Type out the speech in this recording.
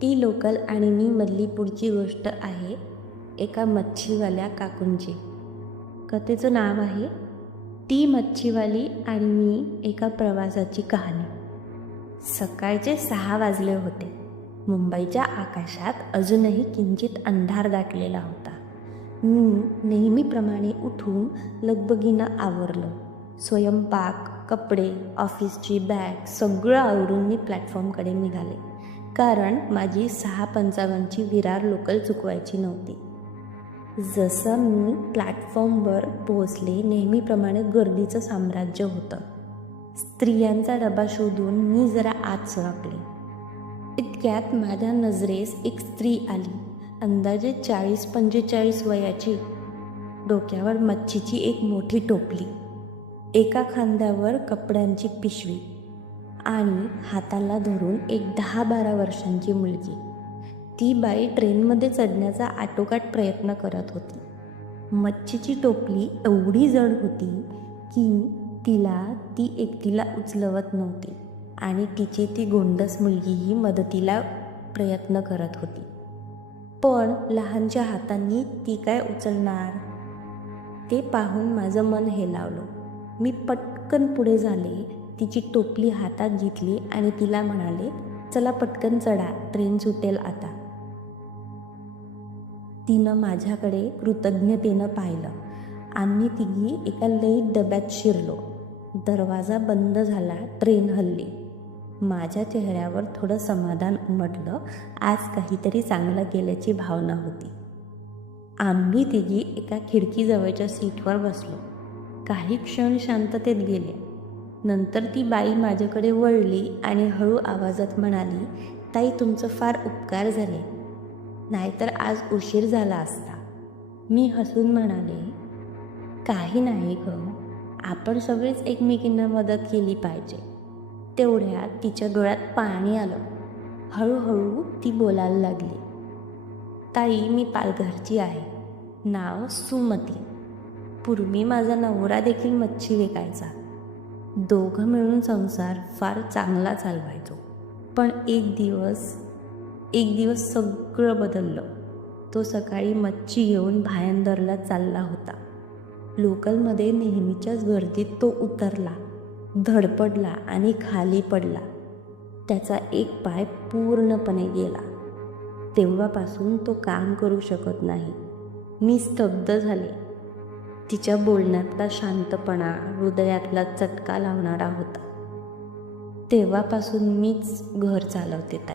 T local आणि मी मधली पुढची गोष्ट आहे एका मच्छीवाल्या काकूंची. कथेचं नाव आहे ती मच्छीवाली आणि मी एका प्रवासाची कहाणी. सकाळचे 6 वाजले होते. मुंबईच्या आकाशात अजूनही किंचित अंधार दाटलेला होता. मी नेहमीप्रमाणे उठून लगबगीनं आवरलं. स्वयंपाक, कपडे, ऑफिसची बॅग सगळं आवरून मी प्लॅटफॉर्मकडे निघाले, कारण माझी 6:55ची विरार लोकल चुकवायची नव्हती. जसं मी प्लॅटफॉर्मवर पोहोचले, नेहमीप्रमाणे गर्दीचं साम्राज्य होतं. स्त्रियांचा डबा शोधून मी जरा आत सरकले. इतक्यात माझ्या नजरेस एक स्त्री आली, अंदाजे 40-45 वयाची. डोक्यावर मच्छीची एक मोठी टोपली, एका खांद्यावर कपड्यांची पिशवी आणि हाताला धरून एक 10-12 वर्षांची मुलगी. ती बाई ट्रेनमध्ये चढण्याचा आटोकाट प्रयत्न करत होती. मच्छीची टोपली एवढी जड होती की ती एकटीला उचलवत नव्हती आणि तिची ती गोंडस मुलगीही मदतीला प्रयत्न करत होती. पण लहानच्या हातांनी ती काय उचलणार? ते पाहून माझं मन हेलावलं. मी पटकन पुढे झाले, तिची टोपली हातात घेतली आणि तिला म्हणाले, चला पटकन चढा, ट्रेन सुटेल आता. तिनं माझ्याकडे कृतज्ञतेनं पाहिलं. आम्ही तिघी एका लईट डब्यात शिरलो. दरवाजा बंद झाला, ट्रेन हलली. माझ्या चेहऱ्यावर थोडं समाधान उमटलं. आज काहीतरी चांगलं गेल्याची भावना होती. आम्ही तिघी एका खिडकीजवळच्या सीटवर बसलो. काही क्षण शांततेत गेले. नंतर ती बाई माझ्याकडे वळली आणि हळू आवाजात म्हणाली, ताई, तुमचं फार उपकार झाले, नाहीतर आज उशीर झाला असता. मी हसून म्हणाले, काही नाही गं, आपण सगळेच एकमेकींना मदत केली पाहिजे. तेवढ्यात तिच्या डोळ्यात पाणी आलं. हळूहळू ती बोलायला लागली, ताई, मी पालघरची आहे. नाव सुमती. पूर्वी माझा नवरा देखील मच्छी विकायचा. दोघं मिळून संसार फार चांगला चालवायचो. पण एक दिवस सगळं बदललं. तो सकाळी मच्छी घेऊन भायंदरला चालला होता. लोकलमध्ये नेहमीच्याच गर्दीत तो उतरला, धडपडला आणि खाली पडला. त्याचा एक पाय पूर्णपणे गेला. तेव्हापासून तो काम करू शकत नाही. मी स्तब्ध झाले. तिच्या बोलण्यातला शांतपणा हृदयातला चटका लावणारा होता. तेव्हापासून मीच घर चालवते.